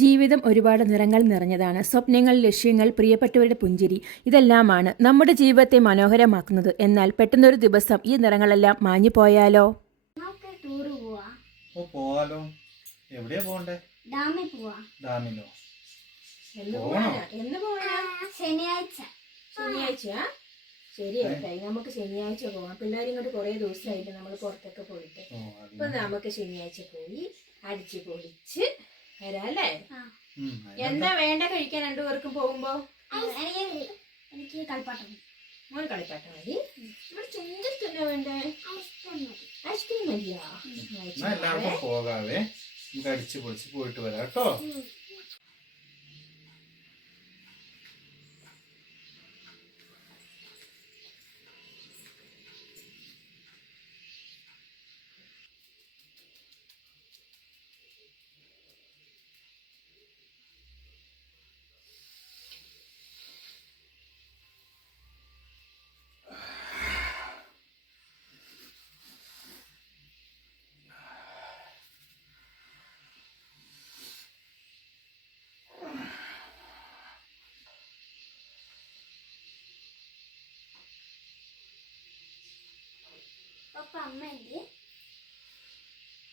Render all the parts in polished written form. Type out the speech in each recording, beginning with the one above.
ജീവിതം ഒരുപാട് നിറങ്ങൾ നിറഞ്ഞതാണ്. സ്വപ്നങ്ങൾ, ലക്ഷ്യങ്ങൾ, പ്രിയപ്പെട്ടവരുടെ പുഞ്ചിരി ഇതെല്ലാമാണ് നമ്മുടെ ജീവിതത്തെ മനോഹരമാക്കുന്നത്. എന്നാൽ പെട്ടെന്നൊരു ദിവസം ഈ നിറങ്ങളെല്ലാം മാഞ്ഞു പോയാലോ? പോവാലോ. എവിടെയാ പോണ്ടേ? ഡാമിൽ പോവാ. ഡാമിലോ? ശനിയാഴ്ച. ശനിയാഴ്ചയാ? ശരി ഏട്ടായി, നമുക്ക് ശനിയാഴ്ച പോവാം. പിള്ളേരും ഇങ്ങോട്ട് കുറെ ദിവസമായിട്ട് നമ്മൾ പുറത്തൊക്കെ പോയിട്ട്. അപ്പൊ നമുക്ക് ശനിയാഴ്ച പോയി അടിച്ചു പൊളിച്ച് വരാല്ലേ? എന്താ വേണ്ട കഴിക്കാൻ രണ്ടുപേർക്കും പോകുമ്പോ? എനിക്ക് കളിപ്പാട്ടം. മോൻ കളിപ്പാട്ടം മതി. ഇവിടെ ചെഞ്ചിട്ടല്ലോ വേണ്ടേ? ഐസ്ക്രീം മതിയാ? എല്ലാവർക്കും പോകാവേ, നമുക്ക് അടിച്ചു പൊളിച്ച് പോയിട്ട് വരാം കേട്ടോ.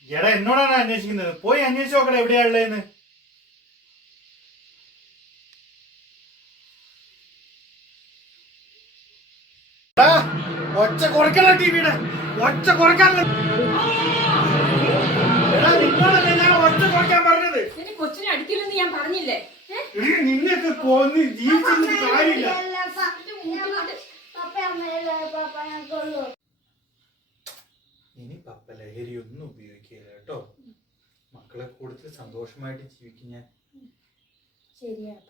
എടാ, എന്നോടാണ് അന്വേഷിക്കുന്നത്. പോയി അന്വേഷിച്ച് നോക്കട്ടെ എവിടെയാ ഉള്ളതെന്ന്. ഒച്ച കുറയ്ക്കണ ടിവിയുടെ ഒച്ച കുറയ്ക്കാനുള്ള. നിങ്ങളല്ലേ ഞാൻ ഒച്ച കുറയ്ക്കാൻ പറഞ്ഞത്? കൊച്ചിനെ അടിക്കില്ലെന്ന് ഞാൻ പറഞ്ഞില്ലേ? നിന്നൊക്കെ കൊന്ന് ജീവിച്ചിരുന്നിട്ട് കാര്യമില്ല. ഇനി പപ്പ ലഹരി ഒന്നും ഉപയോഗിക്കില്ല കേട്ടോ. മക്കളെ കൂടുതൽ സന്തോഷമായിട്ട് ജീവിക്കും ഞാൻ. ശരിയാപ്പ,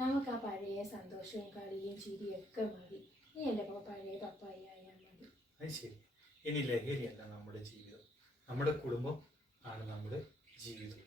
നമുക്ക് ആ പഴയ സന്തോഷവും കളിയും ചിരിയും ഒക്കെ മതി. നീ അല്ലേ പഴയ പപ്പായി ആയാൽ മതി. അത് ശരി. ഇനി ലഹരിയല്ല നമ്മുടെ ജീവിതം. നമ്മുടെ കുടുംബം ആണ് നമ്മുടെ ജീവിതം.